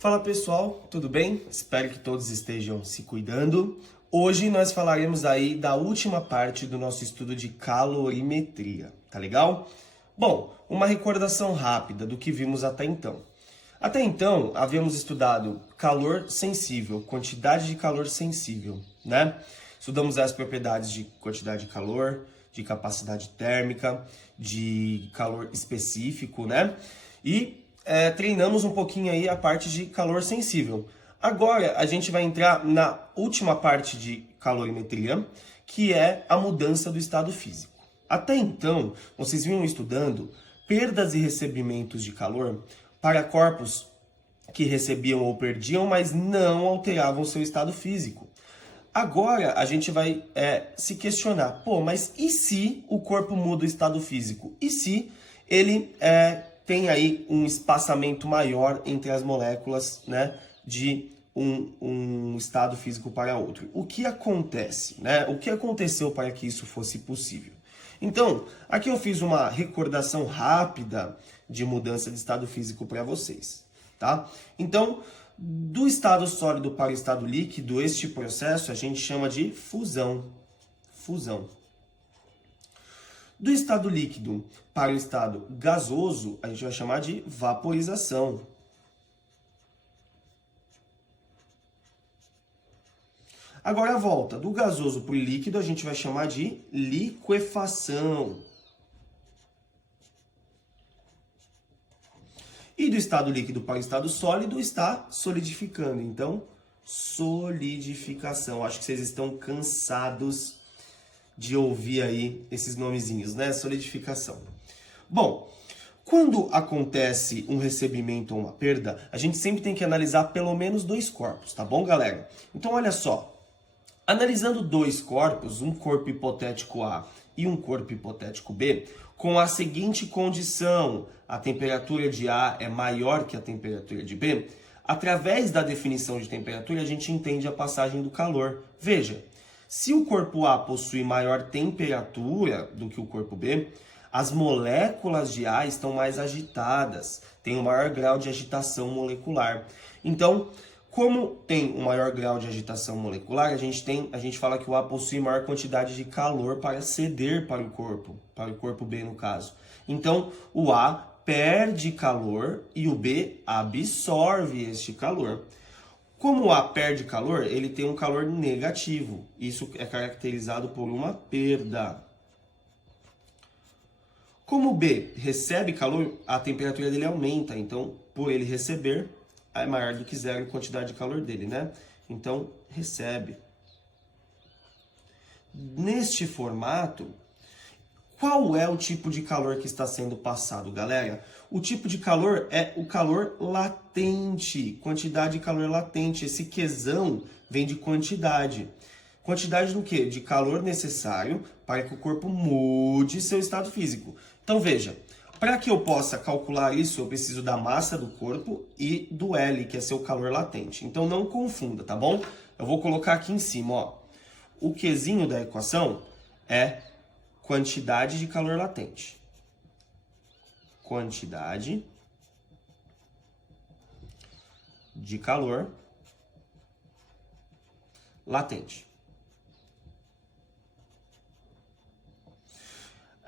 Fala pessoal, tudo bem? Espero que todos estejam se cuidando. Hoje nós falaremos aí da última parte do nosso estudo de calorimetria, tá legal? Bom, uma recordação rápida do que vimos até então. Até então, havíamos estudado calor sensível, quantidade de calor sensível, né? Estudamos as propriedades de quantidade de calor, de capacidade térmica, de calor específico, né? E treinamos um pouquinho aí a parte de calor sensível. Agora a gente vai entrar na última parte de calorimetria, que é a mudança do estado físico. Até então, vocês vinham estudando perdas e recebimentos de calor para corpos que recebiam ou perdiam, mas não alteravam seu estado físico. Agora a gente vai se questionar, mas e se o corpo muda o estado físico? E se ele tem aí um espaçamento maior entre as moléculas, né, de um estado físico para outro? O que acontece, né? O que aconteceu para que isso fosse possível? Então, aqui eu fiz uma recordação rápida de mudança de estado físico para vocês, tá? Então, do estado sólido para o estado líquido, este processo a gente chama de fusão. Do estado líquido para o estado gasoso, a gente vai chamar de vaporização. Agora a volta, do gasoso para o líquido, a gente vai chamar de liquefação. E do estado líquido para o estado sólido está solidificando. Então, solidificação. Acho que vocês estão cansados de ouvir aí esses nomezinhos, né? Solidificação. Bom, quando acontece um recebimento ou uma perda, a gente sempre tem que analisar pelo menos dois corpos, tá bom, galera? Então, olha só. Analisando dois corpos, um corpo hipotético A e um corpo hipotético B, com a seguinte condição: a temperatura de A é maior que a temperatura de B, através da definição de temperatura, a gente entende a passagem do calor. Veja, se o corpo A possui maior temperatura do que o corpo B, as moléculas de A estão mais agitadas, têm um maior grau de agitação molecular. Então, como tem um maior grau de agitação molecular, a gente fala que o A possui maior quantidade de calor para ceder para o corpo B no caso. Então, o A perde calor e o B absorve este calor. Como o A perde calor, ele tem um calor negativo. Isso é caracterizado por uma perda. Como o B recebe calor, a temperatura dele aumenta. Então, por ele receber, é maior do que zero a quantidade de calor dele, né? Então, recebe. Neste formato, qual é o tipo de calor que está sendo passado, galera? O tipo de calor é o calor latente, quantidade de calor latente. Esse Qzão vem de quantidade. Quantidade do quê? De calor necessário para que o corpo mude seu estado físico. Então veja, para que eu possa calcular isso, eu preciso da massa do corpo e do L, que é seu calor latente. Então não confunda, tá bom? Eu vou colocar aqui em cima, ó. O Qzinho da equação é quantidade de calor latente. Quantidade de calor latente.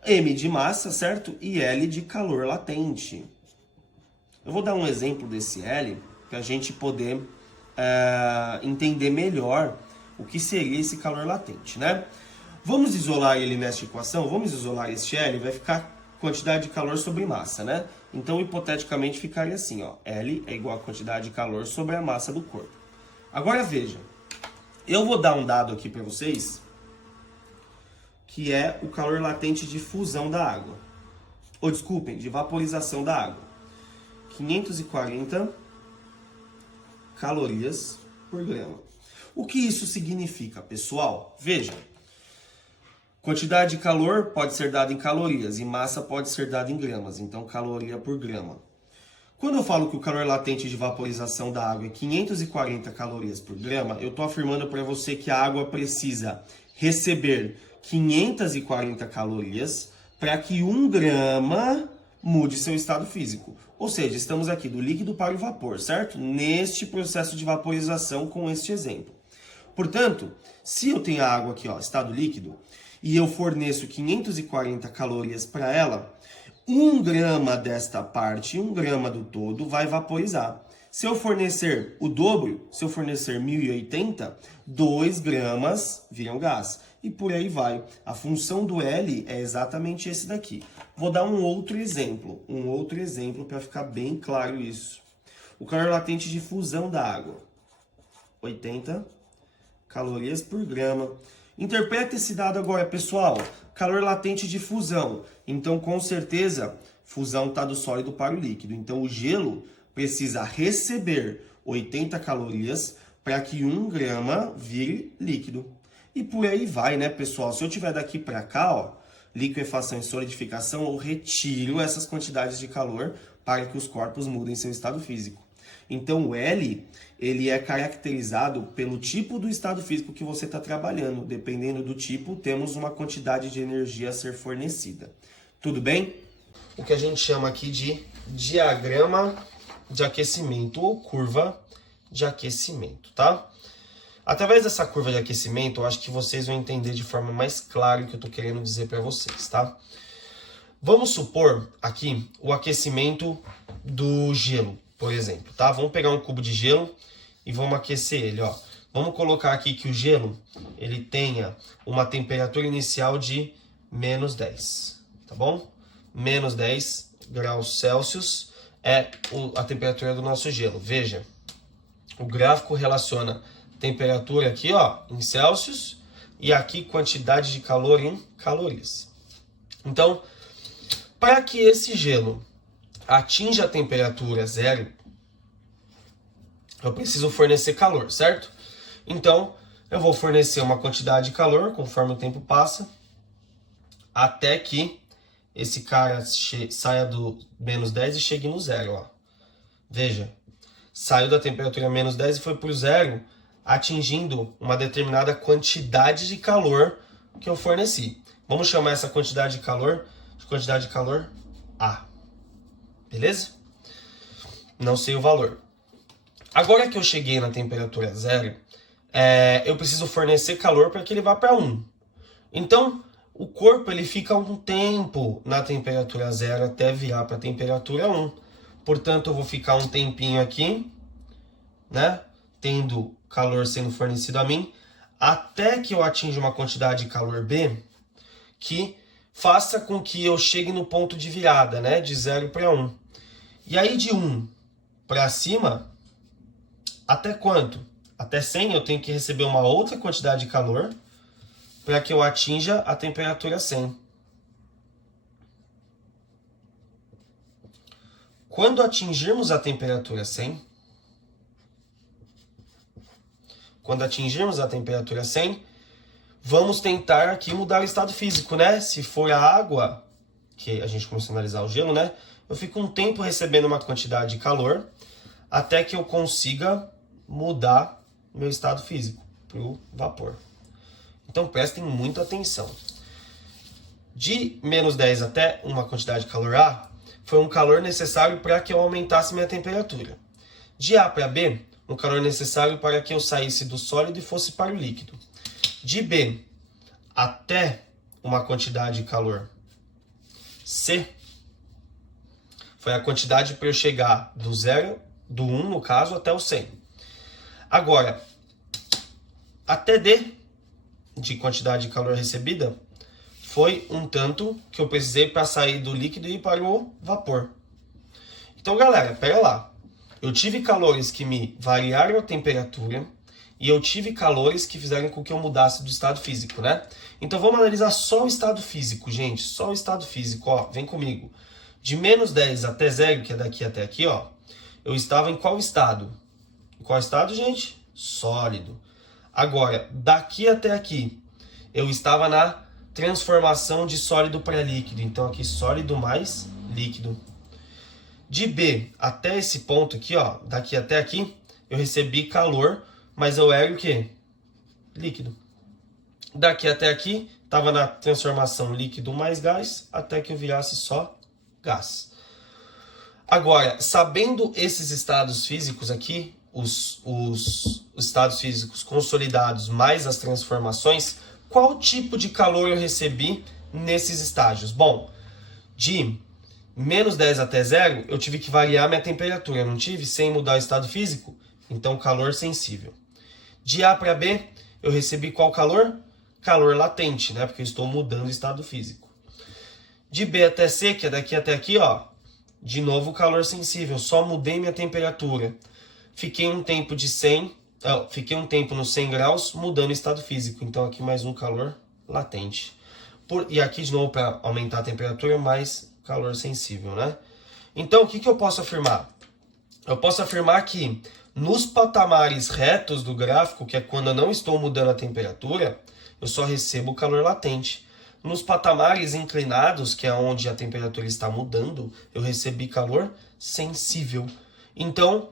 M de massa, certo? E L de calor latente. Eu vou dar um exemplo desse L para a gente poder entender melhor o que seria esse calor latente, né? Vamos isolar ele nesta equação? Vamos isolar este L, vai ficar quantidade de calor sobre massa, né? Então, hipoteticamente, ficaria assim, ó. L é igual a quantidade de calor sobre a massa do corpo. Agora, veja. Eu vou dar um dado aqui para vocês, que é o calor latente de fusão da água. Ou, desculpem, de vaporização da água. 540 calorias por grama. O que isso significa, pessoal? Veja. Quantidade de calor pode ser dada em calorias e massa pode ser dada em gramas, então caloria por grama. Quando eu falo que o calor latente de vaporização da água é 540 calorias por grama, eu estou afirmando para você que a água precisa receber 540 calorias para que 1 grama mude seu estado físico. Ou seja, estamos aqui do líquido para o vapor, certo? Neste processo de vaporização com este exemplo. Portanto, se eu tenho a água aqui, ó, estado líquido, e eu forneço 540 calorias para ela, 1 grama desta parte, 1 grama do todo vai vaporizar. Se eu fornecer o dobro, se eu fornecer 1080, 2 gramas viram gás. E por aí vai. A função do L é exatamente esse daqui. Vou dar um outro exemplo para ficar bem claro isso. O calor latente de fusão da água. 80 calorias por grama. Interpreta esse dado agora, pessoal. Calor latente de fusão. Então, com certeza, fusão está do sólido para o líquido. Então, o gelo precisa receber 80 calorias para que 1 grama vire líquido. E por aí vai, né, pessoal? Se eu tiver daqui para cá, ó, liquefação e solidificação, eu retiro essas quantidades de calor para que os corpos mudem seu estado físico. Então, o L, ele é caracterizado pelo tipo do estado físico que você está trabalhando. Dependendo do tipo, temos uma quantidade de energia a ser fornecida. Tudo bem? O que a gente chama aqui de diagrama de aquecimento ou curva de aquecimento, tá? Através dessa curva de aquecimento, eu acho que vocês vão entender de forma mais clara o que eu estou querendo dizer para vocês, tá? Vamos supor aqui o aquecimento do gelo, por exemplo, tá? Vamos pegar um cubo de gelo e vamos aquecer ele, ó. Vamos colocar aqui que o gelo, ele tenha uma temperatura inicial de menos 10, tá bom? Menos 10 graus Celsius é a temperatura do nosso gelo. Veja, o gráfico relaciona temperatura aqui, ó, em Celsius, e aqui quantidade de calor em calorias. Então, para que esse gelo atinja a temperatura zero, eu preciso fornecer calor, certo? Então, eu vou fornecer uma quantidade de calor conforme o tempo passa, até que esse cara saia do menos 10 e chegue no zero, ó. Veja, saiu da temperatura menos 10 e foi para o zero, atingindo uma determinada quantidade de calor que eu forneci. Vamos chamar essa quantidade de calor A. Beleza? Não sei o valor. Agora que eu cheguei na temperatura zero, eu preciso fornecer calor para que ele vá para 1. Então, o corpo ele fica um tempo na temperatura zero até virar para a temperatura 1. Portanto, eu vou ficar um tempinho aqui, né? Tendo calor sendo fornecido a mim, até que eu atinja uma quantidade de calor B que faça com que eu chegue no ponto de virada, né? De 0 para 1. E aí de 1 para cima, até quanto? Até 100 eu tenho que receber uma outra quantidade de calor para que eu atinja a temperatura 100. Quando atingirmos a temperatura 100, vamos tentar aqui mudar o estado físico, né? Se for a água, que a gente começou a analisar o gelo, né? Eu fico um tempo recebendo uma quantidade de calor até que eu consiga mudar meu estado físico para o vapor. Então prestem muita atenção. De menos 10 até uma quantidade de calor A, foi um calor necessário para que eu aumentasse minha temperatura. De A para B, um calor necessário para que eu saísse do sólido e fosse para o líquido. De B até uma quantidade de calor C, foi a quantidade para eu chegar do 0, do 1 no caso, até o 100. Agora, até D, de quantidade de calor recebida, foi um tanto que eu precisei para sair do líquido e ir para o vapor. Então, galera, pera lá. Eu tive calores que me variaram a temperatura e eu tive calores que fizeram com que eu mudasse do estado físico, né? Então, vamos analisar só o estado físico, gente. Só o estado físico, ó. Vem comigo. De menos 10 até 0, que é daqui até aqui, ó. Eu estava em qual estado? Em qual estado, gente? Sólido. Agora, daqui até aqui, eu estava na transformação de sólido para líquido. Então, aqui, sólido mais líquido. De B até esse ponto aqui, ó, daqui até aqui, eu recebi calor, mas eu era o quê? Líquido. Daqui até aqui, estava na transformação líquido mais gás, até que eu virasse só gás. Agora, sabendo esses estados físicos aqui, os estados físicos consolidados mais as transformações, qual tipo de calor eu recebi nesses estágios? Bom, de menos 10 até 0, eu tive que variar minha temperatura, eu não tive? Sem mudar o estado físico? Então, calor sensível. De A para B, eu recebi qual calor? Calor latente, né? Porque eu estou mudando o estado físico. De B até C, que é daqui até aqui, ó, de novo calor sensível, só mudei minha temperatura. Fiquei um tempo fiquei um tempo nos 100 graus, mudando o estado físico. Então aqui mais um calor latente. E aqui de novo para aumentar a temperatura, mais calor sensível, né? Então o que eu posso afirmar? Eu posso afirmar que nos patamares retos do gráfico, que é quando eu não estou mudando a temperatura, eu só recebo calor latente. Nos patamares inclinados, que é onde a temperatura está mudando, eu recebi calor sensível. Então,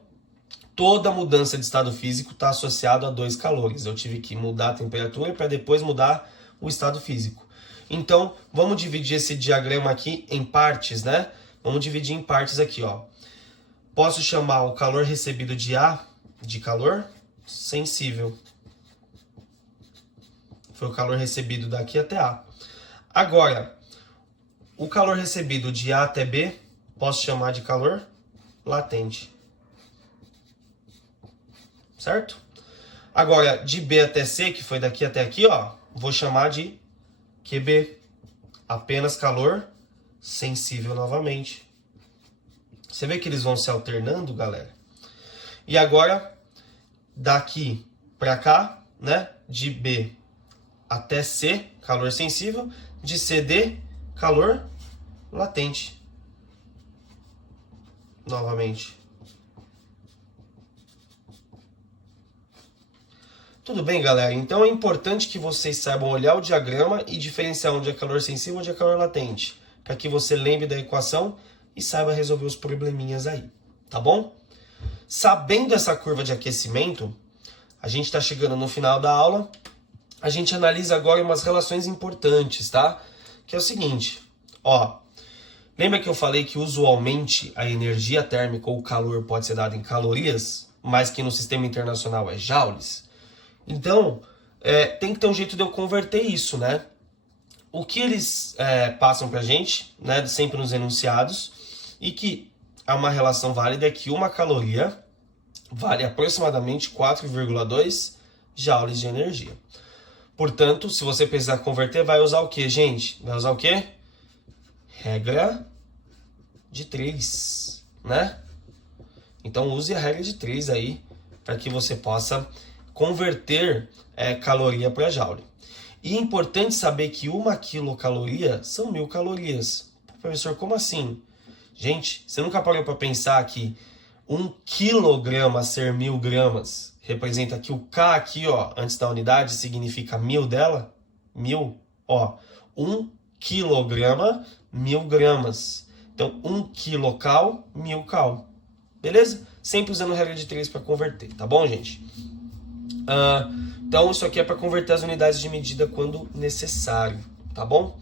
toda mudança de estado físico está associada a 2 calores. Eu tive que mudar a temperatura para depois mudar o estado físico. Então, vamos dividir esse diagrama aqui em partes, né? Vamos dividir em partes aqui, ó. Posso chamar o calor recebido de A de calor sensível. Foi o calor recebido daqui até A. Agora, o calor recebido de A até B, posso chamar de calor latente. Certo? Agora, de B até C, que foi daqui até aqui, ó, vou chamar de QB. Apenas calor sensível novamente. Você vê que eles vão se alternando, galera? E agora, daqui para cá, né? De B até C, calor sensível. De CD, calor latente. Novamente. Tudo bem, galera? Então é importante que vocês saibam olhar o diagrama e diferenciar onde é calor sensível e onde é calor latente, para que você lembre da equação e saiba resolver os probleminhas aí, tá bom? Sabendo essa curva de aquecimento, a gente está chegando no final da aula. A gente analisa agora umas relações importantes, tá? Que é o seguinte, ó. Lembra que eu falei que usualmente a energia térmica ou o calor pode ser dado em calorias, mas que no sistema internacional é joules? Então, tem que ter um jeito de eu converter isso, né? O que eles passam pra gente, né, sempre nos enunciados, e que é uma relação válida, é que uma caloria vale aproximadamente 4,2 joules de energia. Portanto, se você precisar converter, vai usar o quê, gente? Vai usar o quê? Regra de 3, né? Então use a regra de 3 aí, para que você possa converter caloria para joule. E é importante saber que 1 quilocaloria são 1000 calorias. Professor, como assim? Gente, você nunca parou para pensar que 1 quilograma ser 1000 gramas representa que o K aqui, ó, antes da unidade, significa 1000 dela? 1000, ó. 1 quilograma, 1000 gramas. Então, 1 quilocal, 1000 cal. Beleza? Sempre usando regra de 3 para converter, tá bom, gente? Então, isso aqui é para converter as unidades de medida quando necessário, tá bom?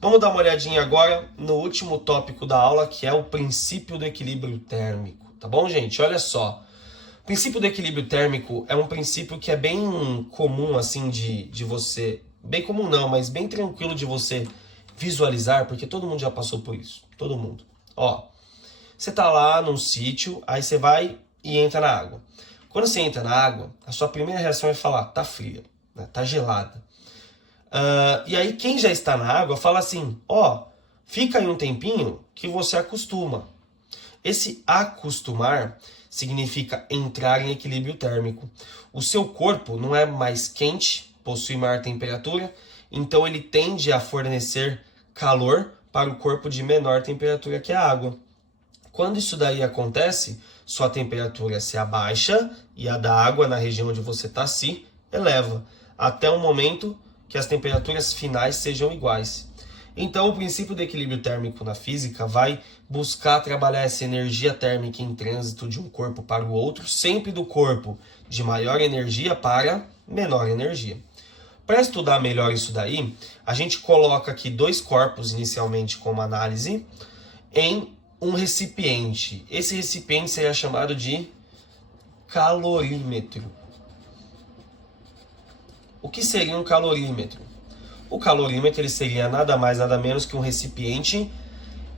Vamos dar uma olhadinha agora no último tópico da aula, que é o princípio do equilíbrio térmico, tá bom, gente? Olha só. O princípio do equilíbrio térmico é um princípio que é bem comum, assim, de você... Bem comum não, mas bem tranquilo de você visualizar, porque todo mundo já passou por isso. Todo mundo. Ó, você tá lá num sítio, aí você vai e entra na água. Quando você entra na água, a sua primeira reação é falar, tá fria, né? Tá gelada. E aí quem já está na água fala assim, ó, fica aí um tempinho que você acostuma. Esse acostumar significa entrar em equilíbrio térmico. O seu corpo não é mais quente, possui maior temperatura, então ele tende a fornecer calor para o corpo de menor temperatura que a água. Quando isso daí acontece, sua temperatura se abaixa e a da água na região onde você está se eleva, até o momento que as temperaturas finais sejam iguais. Então, o princípio do equilíbrio térmico na física vai buscar trabalhar essa energia térmica em trânsito de um corpo para o outro, sempre do corpo de maior energia para menor energia. Para estudar melhor isso daí, a gente coloca aqui 2 corpos inicialmente como análise em um recipiente. Esse recipiente seria chamado de calorímetro. O que seria um calorímetro? O calorímetro ele seria nada mais, nada menos que um recipiente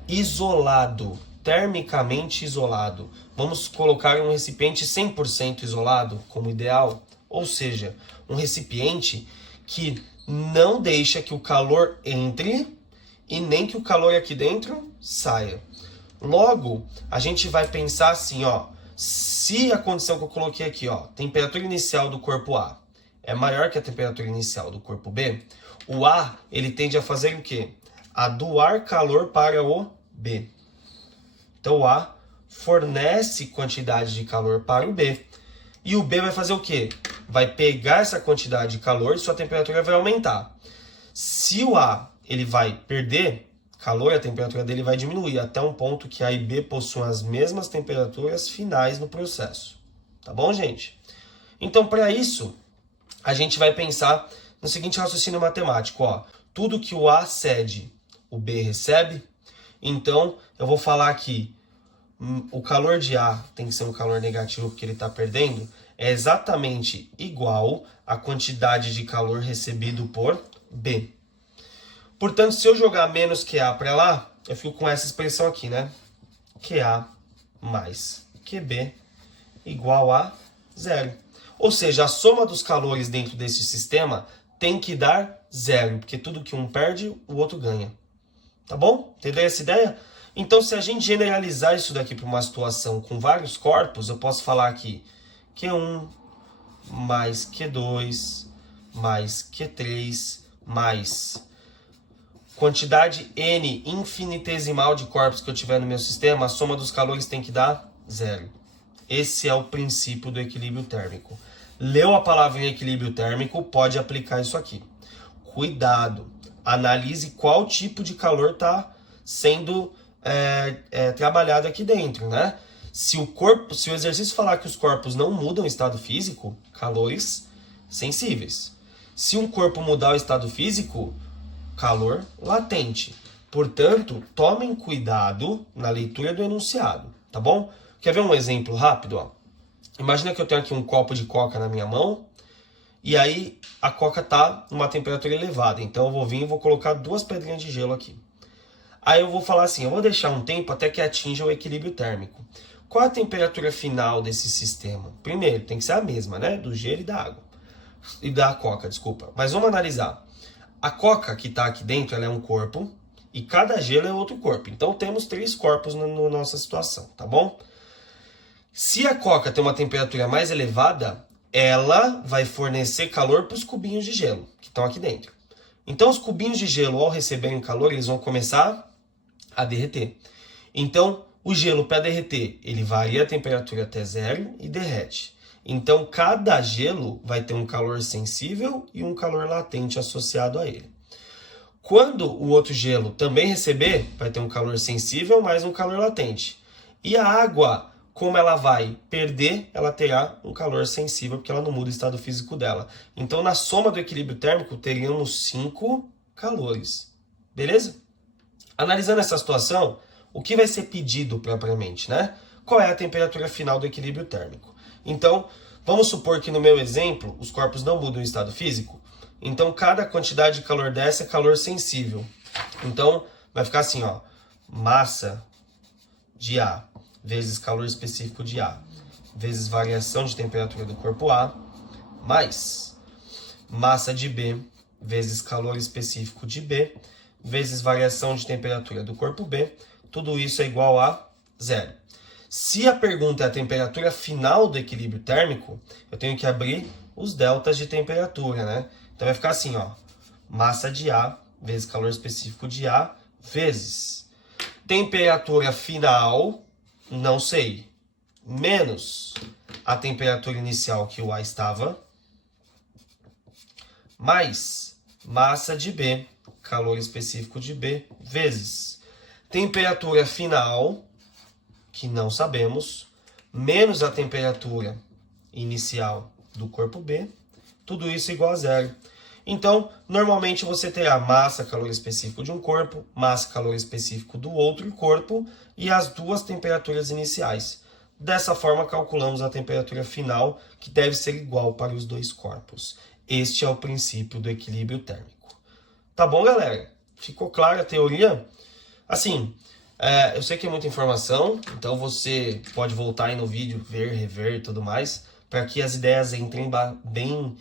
isolado, termicamente isolado. Vamos colocar um recipiente 100% isolado como ideal, ou seja, um recipiente que não deixa que o calor entre e nem que o calor aqui dentro saia. Logo, a gente vai pensar assim, ó, se a condição que eu coloquei aqui, ó, temperatura inicial do corpo A é maior que a temperatura inicial do corpo B, o A, ele tende a fazer o quê? A doar calor para o B. Então o A fornece quantidade de calor para o B. E o B vai fazer o quê? Vai pegar essa quantidade de calor e sua temperatura vai aumentar. Se o A ele vai perder calor, a temperatura dele vai diminuir até um ponto que A e B possuem as mesmas temperaturas finais no processo. Tá bom, gente? Então, para isso, a gente vai pensar no seguinte raciocínio matemático, ó. Tudo que o A cede, o B recebe. Então, eu vou falar aqui, o calor de A tem que ser um calor negativo porque ele está perdendo, é exatamente igual à quantidade de calor recebido por B. Portanto, se eu jogar menos QA para lá, eu fico com essa expressão aqui, né? QA mais QB igual a zero. Ou seja, a soma dos calores dentro desse sistema tem que dar zero, porque tudo que um perde, o outro ganha. Tá bom? Entendeu essa ideia? Então, se a gente generalizar isso daqui para uma situação com vários corpos, eu posso falar aqui Q1 mais Q2 mais Q3 mais quantidade N infinitesimal de corpos que eu tiver no meu sistema, a soma dos calores tem que dar zero. Esse é o princípio do equilíbrio térmico. Leu a palavra em equilíbrio térmico, pode aplicar isso aqui. Cuidado, analise qual tipo de calor está sendo trabalhado aqui dentro, né? Se o exercício falar que os corpos não mudam o estado físico, calores sensíveis. Se um corpo mudar o estado físico, calor latente. Portanto, tomem cuidado na leitura do enunciado, tá bom? Quer ver um exemplo rápido? Ó? Imagina que eu tenho aqui um copo de coca na minha mão e aí a coca está numa temperatura elevada. Então eu vou vir e vou colocar 2 pedrinhas de gelo aqui. Aí eu vou falar assim, eu vou deixar um tempo até que atinja o equilíbrio térmico. Qual a temperatura final desse sistema? Primeiro, tem que ser a mesma, né? Do gelo e da água. E da coca, desculpa. Mas vamos analisar. A coca que está aqui dentro, ela é um corpo e cada gelo é outro corpo. Então temos 3 corpos na nossa situação, tá bom? Se a coca tem uma temperatura mais elevada, ela vai fornecer calor para os cubinhos de gelo que estão aqui dentro. Então os cubinhos de gelo, ao receberem calor, eles vão começar a derreter. Então o gelo, para derreter, ele varia a temperatura até zero e derrete. Então, cada gelo vai ter um calor sensível e um calor latente associado a ele. Quando o outro gelo também receber, vai ter um calor sensível mais um calor latente. E a água, como ela vai perder, ela terá um calor sensível, porque ela não muda o estado físico dela. Então, na soma do equilíbrio térmico, teríamos 5 calores. Beleza? Analisando essa situação, o que vai ser pedido propriamente, né? Qual é a temperatura final do equilíbrio térmico? Então, vamos supor que no meu exemplo, os corpos não mudam o estado físico. Então, cada quantidade de calor dessa é calor sensível. Então, vai ficar assim, ó. Massa de A vezes calor específico de A vezes variação de temperatura do corpo A mais massa de B vezes calor específico de B vezes variação de temperatura do corpo B. Tudo isso é igual a zero. Se a pergunta é a temperatura final do equilíbrio térmico, eu tenho que abrir os deltas de temperatura, né? Então vai ficar assim, ó. Massa de A vezes calor específico de A vezes temperatura final, não sei, menos a temperatura inicial que o A estava, mais massa de B, calor específico de B, vezes temperatura final, que não sabemos, menos a temperatura inicial do corpo B, tudo isso igual a zero. Então, normalmente você terá massa, calor específico de um corpo, massa, calor específico do outro corpo e as duas temperaturas iniciais. Dessa forma, calculamos a temperatura final, que deve ser igual para os dois corpos. Este é o princípio do equilíbrio térmico. Tá bom, galera? Ficou clara a teoria? Assim, eu sei que é muita informação, então você pode voltar aí no vídeo, ver, rever e tudo mais, para que as ideias entrem bem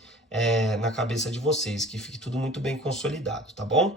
na cabeça de vocês, que fique tudo muito bem consolidado, tá bom?